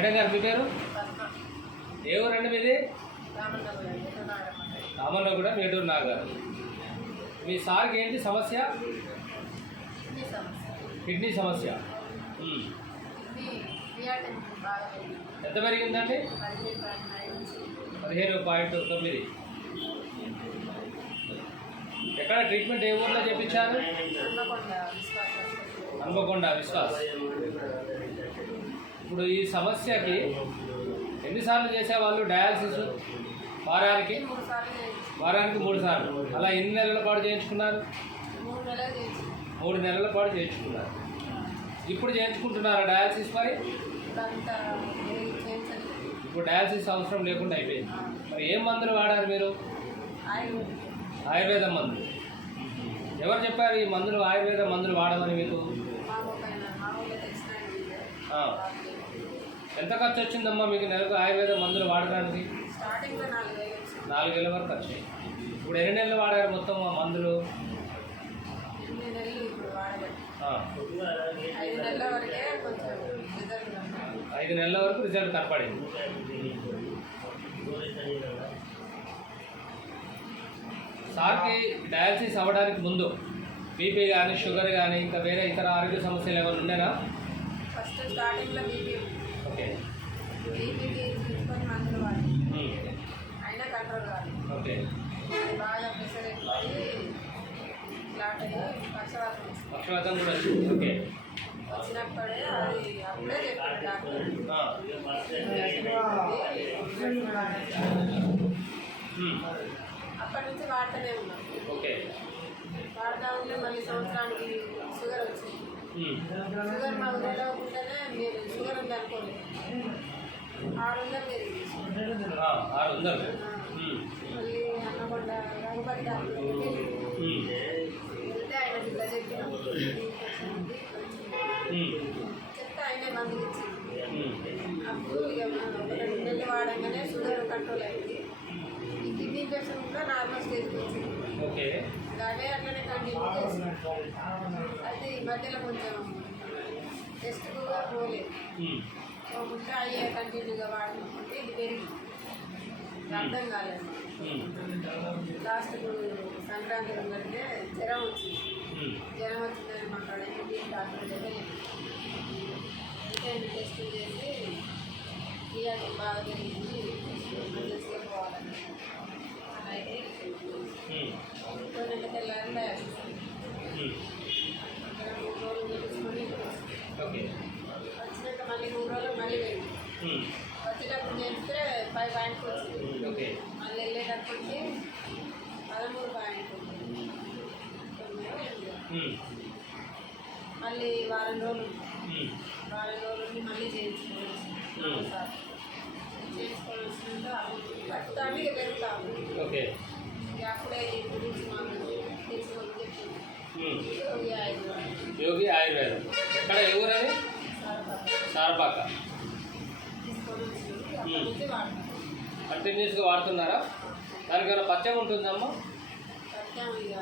Madam గారు మీ పేరు? ఏ ఊరండి మీది? రామన్నగూడ మేటూరు నాగారు. మీ సార్కి ఏంటి సమస్య? కిడ్నీ సమస్య. ఎంత పెరిగిందండి? 15.9. ఎక్కడ ట్రీట్మెంట్ ఏ ఊర్లో చేయించారు? హన్మకొండ విశ్వాస్. ఇప్పుడు ఈ సమస్యకి ఎన్నిసార్లు చేసేవాళ్ళు డయాలసిస్? వారానికి 3 సార్లు. అలా ఎన్ని నెలల పాటు చేయించుకున్నారు? 3 నెలల పాటు చేయించుకున్నారు. ఇప్పుడు చేయించుకుంటున్నారా డయాలసిస్? మరి ఇప్పుడు డయాలసిస్ అవసరం లేకుండా అయిపోయింది. మరి ఏం మందులు వాడారు మీరు? ఆయుర్వేద మందులు. ఎవరు చెప్పారు ఈ మందులు, ఆయుర్వేద మందులు వాడమని మీకు? ఎంత ఖర్చు వచ్చిందమ్మా మీకు నెలకు ఆయుర్వేద మందులు వాడడానికి? 4,000 వరకు వచ్చాయి. ఇప్పుడు ఎన్ని నెలలు వాడారు మొత్తం ఆ మందులు? 5 నెలల వరకు రిజల్ట్ కనపడింది. సార్కి డయాలసిస్ అవ్వడానికి ముందు బీపీ కానీ, షుగర్ కానీ, ఇంకా వేరే ఇతర ఆరోగ్య సమస్యలు ఏమైనా ఉండేనా? ఫస్ట్ స్టార్టింగ్లో బీపీ. ఓకే. బీపీకి తీసుకొని మందులు వాడి అయినా కంట్రోల్ కాదు. ఓకే. బాగా ప్రెషర్ ఎక్కువై ఫ్లాట్ అయ్యి పక్షవాతం కూడా వచ్చింది. ఓకే. వచ్చినప్పుడే అది అప్పుడే చెప్పాడు డాక్టర్. అప్పటి నుంచి వాడుతూనే ఉన్నాం. ఓకే. వాడుతూ ఉంటే మళ్ళీ సంవత్సరానికి షుగర్ వచ్చింది. షుగర్ మాకు తెలియకుండానే మీరు షుగర్ ఉంది అనుకోండి 600 పెరిగింది. 600. మళ్ళీ హన్మకొండ రఘుపతి డాక్టర్ వెళ్తే ఆయన ఇట్లా చెప్పినాం. చెప్తే ఆయనే మందులు ఇచ్చింది. అప్పుడు ఇక 2 నెలలు వాడంగానే షుగర్ కంట్రోల్ అయింది. ఈ కిడ్నీ ఇన్ఫెక్షన్ కూడా నార్మల్ స్టేజ్కి వచ్చింది. ఓకే. అదే అట్లనే కంటిన్యూ చేసి అయితే ఈ మధ్యలో కొంచెం టెస్ట్ కూడా పోలేదు. పోకుంటే అయ్యే కంటిన్యూగా వాడుకుంటే ఇది పెరిగింది. అర్థం కాలేదు. లాస్ట్కు సంక్రాంతి ఉందంటే జ్వరం వచ్చింది. జ్వరం వచ్చిందని మాట్లాడేది డాక్టర్ దగ్గర అయితే టెస్ట్ చేసి ఇలాంటి బాగా జరిగింది మంచిగా పోవాలని అలాగే 2 నెలల తెల్లారి డయాలసిస్ 3 రోజులు తీసుకొని వచ్చినాక మళ్ళీ 3 రోజులు మళ్ళీ వెళ్ళి వచ్చేటప్పుడు చేస్తే 5 పాయింట్స్ వచ్చింది. మళ్ళీ వెళ్ళేటప్పటికి 13 పాయింట్లు మళ్ళీ వారం రోజులు మళ్ళీ చేయించుకోవాలి. చేసుకోవాలి వచ్చినాక ప్రస్తుతాన్ని ఇక పెరుగుతాము. అప్పుడే గురించి మాకు తెలుసుకొని చెప్పింది యోగి ఆయుర్వేదం. ఎక్కడ ఎవరని? సారపాక. తీసుకొని వచ్చి వాడతాం. కంటిన్యూస్గా వాడుతున్నారా? దానికి ఏమైనా పథ్యం ఉంటుందమ్మా? పథ్యం ఇక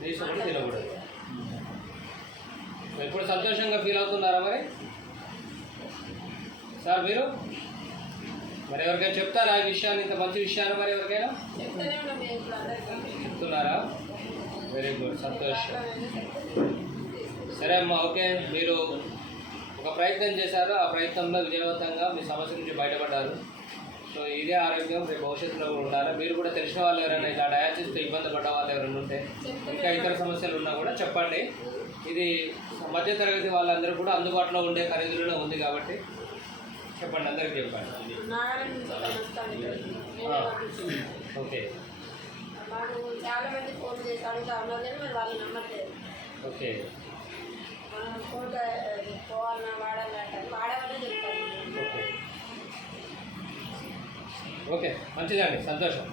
నీసు కూడా తినకూడదు. ఎప్పుడు సంతోషంగా ఫీల్ అవుతున్నారా మరి సార్ మీరు? మరి ఎవరికైనా చెప్తారా ఈ విషయాన్ని, ఇంత మంచి విషయాన్ని? మరి ఎవరికైనా చెప్తున్నారా? వెరీ గుడ్, సంతోషం. సరే అమ్మా, ఓకే. మీరు ఒక ప్రయత్నం చేశారు, ఆ ప్రయత్నంలో విజయవంతంగా మీ సమస్య నుంచి బయటపడ్డారు. సో ఇదే ఆరోగ్యం రేపు భవిష్యత్తులో కూడా ఉండాలి. మీరు కూడా తెలిసిన వాళ్ళు ఎవరైనా ఇలా డయాలసిస్తో ఇబ్బంది పడ్డ వాళ్ళు ఎవరైనా ఉంటే, ఇంకా ఇతర సమస్యలు ఉన్నా కూడా చెప్పండి. ఇది మధ్యతరగతి వాళ్ళందరూ కూడా అందుబాటులో ఉండే ఖరీదులో ఉంది కాబట్టి చెప్పండి, అందరికీ చెప్పండి. ఓకే. చాలా మంది ఫోన్ చేసి అడుగుతా ఉన్నారు కానీ మరి వాళ్ళు నమ్మట్లేదు. ఓకే. మనం ఫోన్ పోవాలన్నా వాడాలంటే వాడమని చెప్తాను. ఓకే, మంచిదండి, సంతోషం.